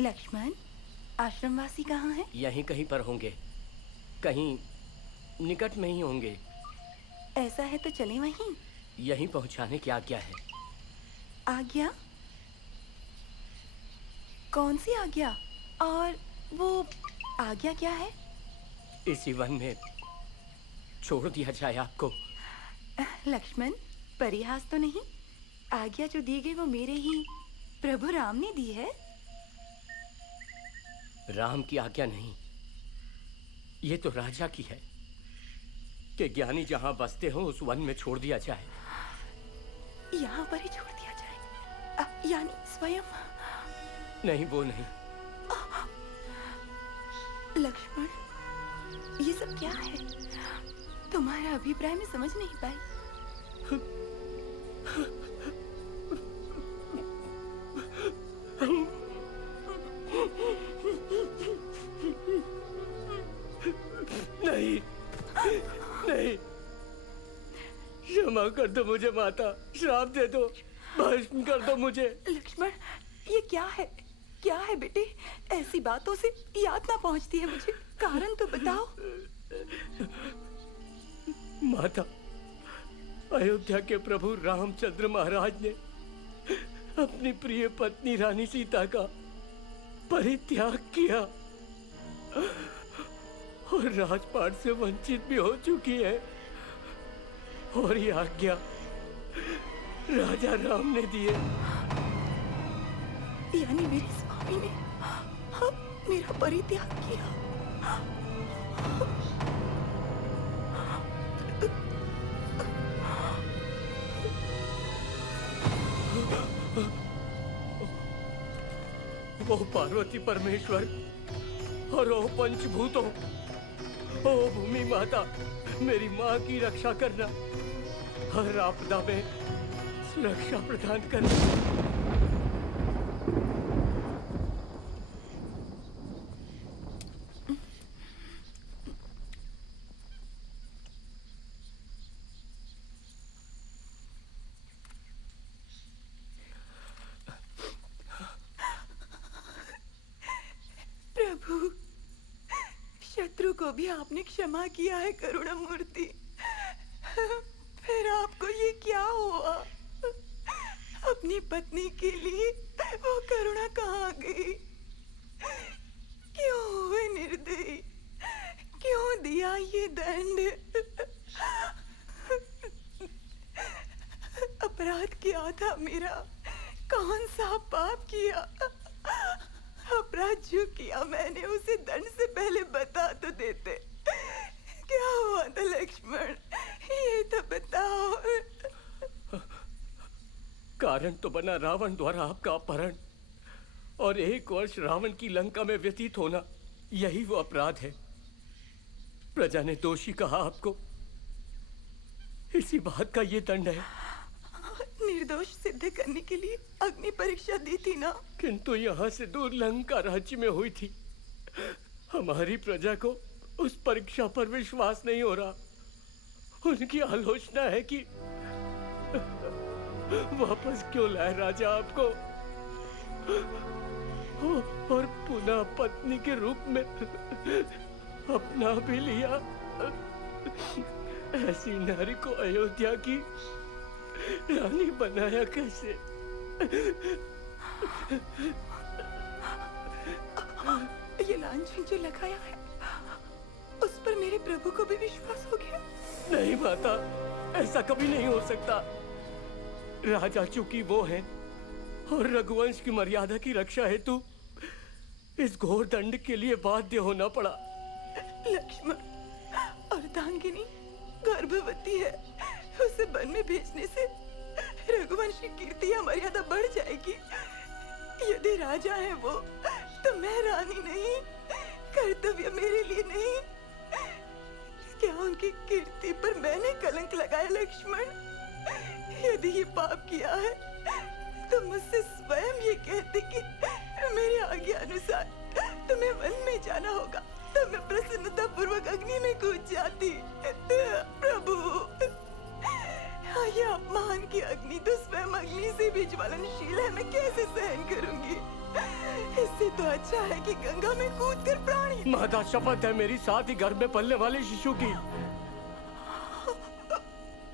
लक्ष्मण, आश्रमवासी कहाँ है? यहीं कहीं पर होंगे, कहीं निकट में ही होंगे। ऐसा है तो चलें वहीं। यहीं पहुंचाने की आज्ञा है। आज्ञा? कौन सी आज्ञा? और वो आज्ञा क्या है? इसी वन में छोड़ दिया जाए आपको। लक्ष्मण, परिहास तो नहीं? आज्ञा जो दी गई वो मेरे ही प्रभु राम ने दी है। राम की आज्ञा नहीं, ये तो राजा की है कि ज्ञानी जहां बसते हो उस वन में छोड़ दिया जाए। यहाँ पर ही छोड़ दिया जाए? यानी स्वयं? नहीं, वो नहीं। लक्ष्मण, ये सब क्या है? तुम्हारा अभिप्राय मैं समझ नहीं पाई। नहीं, नहीं, क्षमा कर दो मुझे माता, श्राप दे दो, भस्म कर दो मुझे। लक्ष्मण, ये क्या है? क्या है बेटे? ऐसी बातों से यातना पहुंचती है मुझे। कारण तो बताओ। माता, अयोध्या के प्रभु रामचंद्र महाराज ने अपनी प्रिय पत्नी रानी सीता का परित्याग किया और राजपाट से वंचित भी हो चुकी है। और ये आज्ञा राजा राम ने दी है। यानी मेरे स्वामी ने मेरा परित्याग किया। वो पार्वती परमेश्वर और ओ पंचभूतों, ओ भूमि माता, मेरी माँ की रक्षा करना, हर आपदा में सुरक्षा प्रदान करना। प्रभु, शत्रु को भी आपने क्षमा किया है करुणामूर्ति। फिर आपको ये क्या हुआ? अपनी पत्नी के लिए वो करुणा कहाँ गई? क्यों हुए निर्दयी? क्यों दिया ये दंड? अपराध क्या था मेरा? कौन सा पाप किया? अपराध जो किया मैंने उसे दंड से पहले बता तो देते। क्या हुआ था लक्ष्मण, ये तो बताओ। कारण तो बना रावण द्वारा आपका अपहरण और 1 वर्ष रावण की लंका में व्यतीत होना। यही वो अपराध है। प्रजा ने दोषी कहा आपको, इसी बात का ये दंड है। निर्दोष सिद्ध करने के लिए अग्नि परीक्षा दी थी ना? किंतु यहाँ से दूर लंका राज्य में हुई थी। हमारी प्रजा को उस परीक्षा पर विश्वास नहीं हो रहा। उनकी आलोचना है कि वापस क्यों लाए राजा आपको, और पुनः पत्नी के रूप में अपना भी लिया। ऐसी नारी को अयोध्या की रानी बनाया कैसे? ये लांछन जो लगाया है उस पर मेरे प्रभु को भी विश्वास हो गया। नहीं माता, ऐसा कभी नहीं हो सकता। राजा चूंकि वो है और रघुवंश की मर्यादा की रक्षा हेतु इस घोर दंड के लिए बाध्य होना पड़ा। लक्ष्मण, अर्धांगिनी गर्भवती है, उसे वन में भेजने से रघुवंश की कीर्ति या मर्यादा बढ़ जाएगी। यदि राजा है वो तो मैं रानी नहीं, कर्तव्य मेरे लिए नहीं। क्या उनकी कीर्ति पर मैंने कलंक लगाया लक्ष्मण? यदि ये पाप किया है तो मुझसे स्वयं ये कहते कि मेरी आज्ञा अनुसार तुम्हें वन में जाना होगा, तब मैं प्रसन्नता पूर्वक अग्नि में कूद जाती। प्रभु, ये अपमान की अग्नि तो स्वयं अग्नि से भी ज्वलनशील है, मैं कैसे सहन करूंगी? इससे तो अच्छा है कि गंगा में कूद कर प्राण ही। माता शपथ है मेरी, साथ ही गर्भ में पलने वाले शिशु की।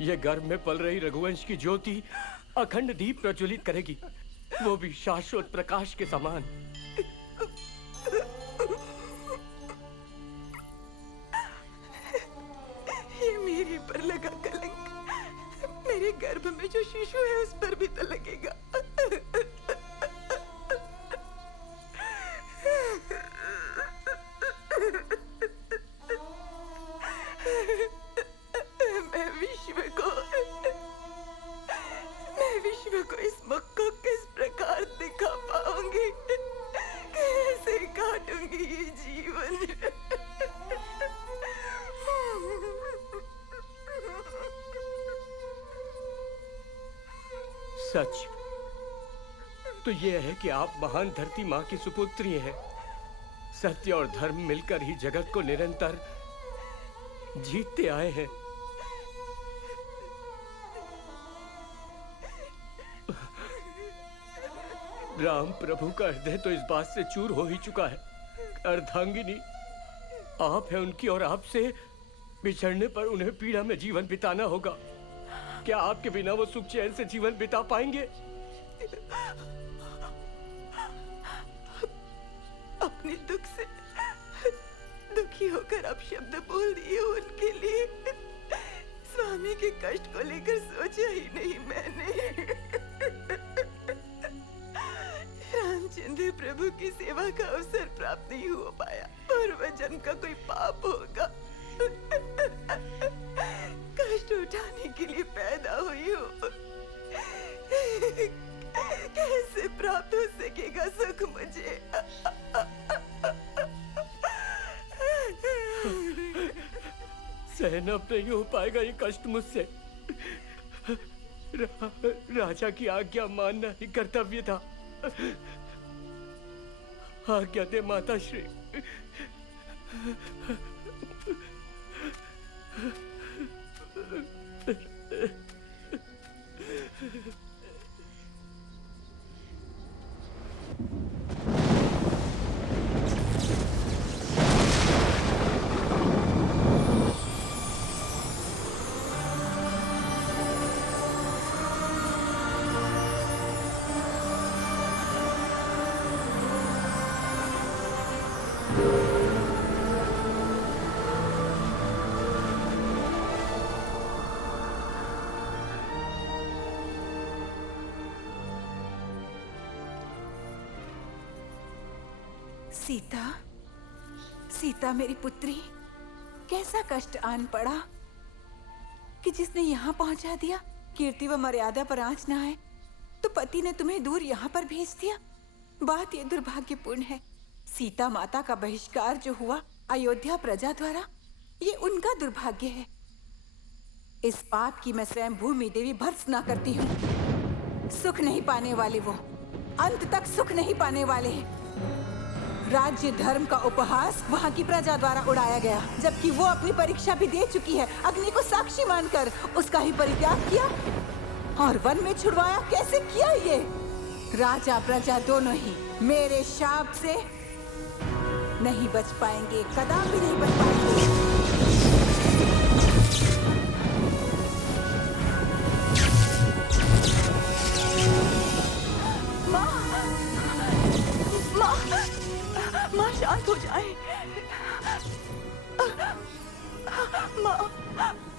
ये गर्भ में पल रही रघुवंश की ज्योति अखंड दीप प्रज्वलित करेगी, वो भी शाश्वत प्रकाश के समान। ये मेरे पर लगा कलंक मेरे गर्भ में जो शिशु है उस पर भी तो लगेगा। मैं विश्व को इस मुख को किस प्रकार दिखा पाऊंगी, कैसे काटूंगी ये जीवन। सच तो ये है कि आप महान धरती माँ की सुपुत्री हैं। सत्य और धर्म मिलकर ही जगत को निरंतर जीतते आए हैं। राम प्रभु का हृदय तो इस बात से चूर हो ही चुका है। अर्धांगिनी आप हैं उनकी, और आपसे बिछड़ने पर उन्हें पीड़ा में जीवन बिताना होगा। क्या आपके बिना वो सुख चैन से जीवन बिता पाएंगे? अपने दुख से दुखी होकर आप शब्द बोल दिए उनके लिए। स्वामी के कष्ट को लेकर सोचा ही नहीं मैंने। रामचंद्र प्रभु की सेवा का अवसर प्राप्त नहीं हो पाया। पूर्व जन्म का कोई पाप होगा। कष्ट उठाने के लिए पैदा हुई हो। कैसे प्राप्त हो सकेगा सुख मुझे? सहन अब नहीं हो पाएगा ये कष्ट मुझसे। राजा की आज्ञा मानना ही कर्तव्य था। आज्ञा दे माता श्री। सीता, सीता मेरी पुत्री, कैसा कष्ट आन पड़ा कि जिसने यहाँ पहुंचा दिया। कीर्ति व मर्यादा पर आंच न आए तो पति ने तुम्हें दूर यहाँ पर भेज दिया। बात ये दुर्भाग्यपूर्ण है। सीता माता का बहिष्कार जो हुआ अयोध्या प्रजा द्वारा, ये उनका दुर्भाग्य है। इस पाप की मैं स्वयं भूमि देवी भर्त्स ना करती हूँ। सुख नहीं पाने वाले वो अंत तक सुख नहीं पाने वाले। राज्य धर्म का उपहास वहाँ की प्रजा द्वारा उड़ाया गया, जबकि वो अपनी परीक्षा भी दे चुकी है। अग्नि को साक्षी मानकर उसका ही परित्याग किया और वन में छुड़वाया। कैसे किया ये? राजा प्रजा दोनों ही मेरे शाप से नहीं बच पाएंगे, कदापि नहीं बच पाएंगे। माँ शांत हो जाए। माँ,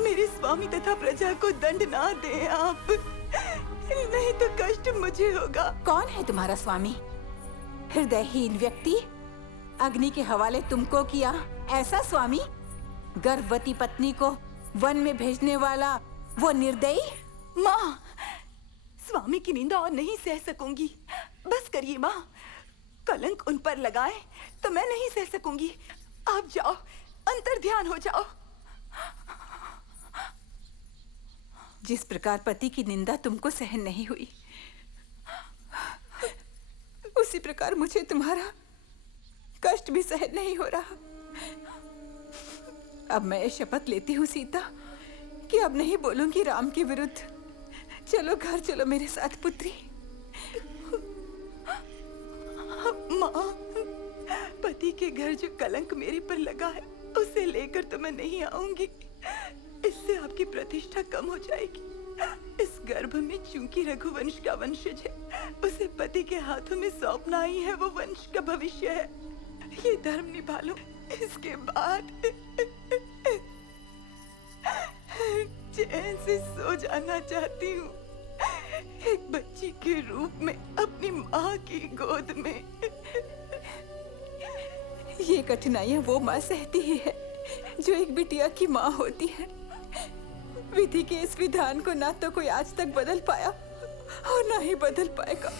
मेरे स्वामी तथा प्रजा को दंड ना दें आप, नहीं तो कष्ट मुझे होगा। कौन है तुम्हारा स्वामी? हृदयहीन व्यक्ति, अग्नि के हवाले तुमको किया ऐसा स्वामी? गर्भवती पत्नी को वन में भेजने वाला वो निर्दयी? माँ, स्वामी की निंदा और नहीं सह सकूंगी। बस करिए माँ, कलंक उन पर लगाए तो मैं नहीं सह सकूंगी। आप जाओ, अंतर ध्यान हो जाओ। जिस प्रकार पति की निंदा तुमको सहन नहीं हुई, उसी प्रकार मुझे तुम्हारा कष्ट भी सहन नहीं हो रहा। अब मैं ये शपथ लेती हूँ सीता कि अब नहीं बोलूंगी राम के विरुद्ध। चलो घर चलो मेरे साथ पुत्री। माँ, घर जो कलंक मेरे पर लगा है उसे लेकर तो मैं नहीं आऊंगी। इससे आपकी प्रतिष्ठा कम हो जाएगी। इस गर्भ में चूंकि रघुवंश का वंशज है, उसे पति के हाथों में सौंपना ही है वो वंश का भविष्य है। ये धर्म निभा लो, इसके बाद चैन से सो जाना चाहती हूँ, एक बच्ची के रूप में अपनी माँ की गोद में। ये कठिनाइयाँ वो माँ सहती ही है जो एक बिटिया की माँ होती है। विधि के इस विधान को ना तो कोई आज तक बदल पाया और ना ही बदल पाएगा।